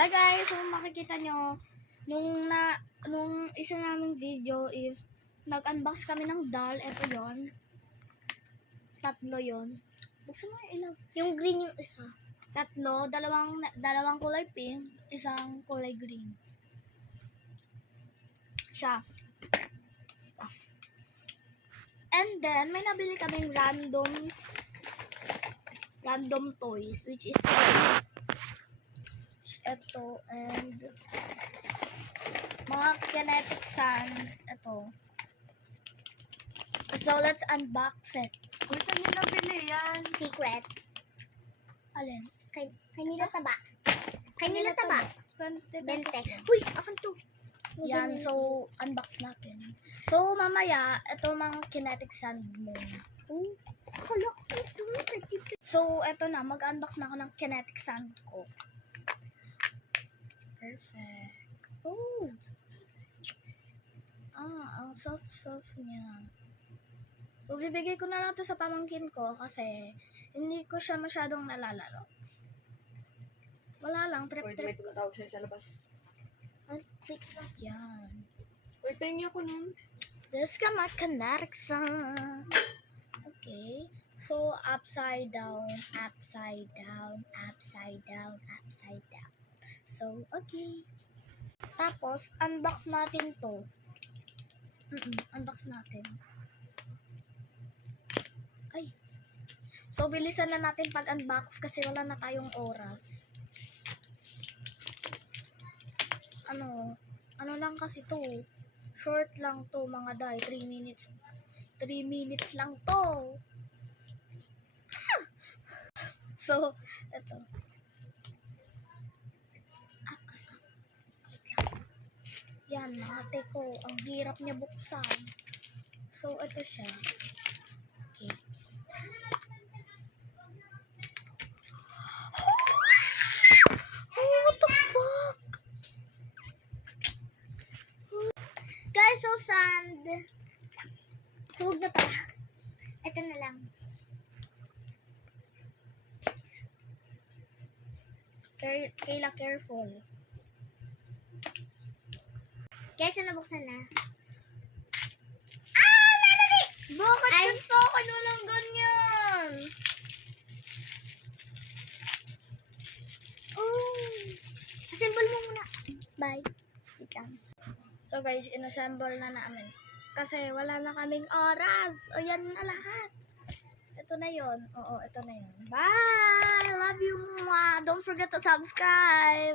Hi guys! So makikita nyo, nung isa naming video is nag-unbox kami ng doll. Ito yon. Tatlo yon. Buksan mo yung ilaw. Yung green yung isa. Tatlo, dalawang kulay pink, isang kulay green. Siya. And then, may nabili kaming random toys, which is ito, and mga kinetic sand, ito. So, let's unbox it. Kung saan nyo nabili yan? Secret. Alin? Kay nila taba. Kay nila taba. 20 Bente. pesos. Uy, akin to. Yan, so, unbox natin. So, mamaya, ito mga kinetic sand mo. Oh, akala ko ito. So, ito na, mag-unbox na ako ng kinetic sand ko. Perfect. Oh! Ang soft niya. So, bibigay ko na lang ito sa pamangkin ko kasi hindi ko siya masyadong nalalaro. Wala lang, Wait, may trip-trip. tumatawag siya sa labas. Wait lang. Yan. Wait, pahingi ako nun. This ka my kinetic sand. Okay. So, upside down, upside down, upside down, upside down. So, okay. Tapos, unbox natin to. Unbox natin. Ay. So, bilisan na natin pag-unbox kasi wala na tayong oras. Ano lang kasi to. Short lang to, mga day. 3 minutes. 3 minutes lang to. So, ito. Yan, ate ko. Ang hirap niya buksan. So, ito siya. Okay. Oh, what the fuck? Guys, so sand. Huwag na pa. Ito na lang. Kayla, careful. Guys, nabuksan na. Bakit Ay. yan sa akin walang ganyan? Oh. Assemble mo muna. Bye. Wait lang. So guys, inassemble na namin. Kasi wala na kaming oras. O yan na lahat. Ito na yon. Oo, ito na yon. Bye! Love you, mwah! Don't forget to subscribe!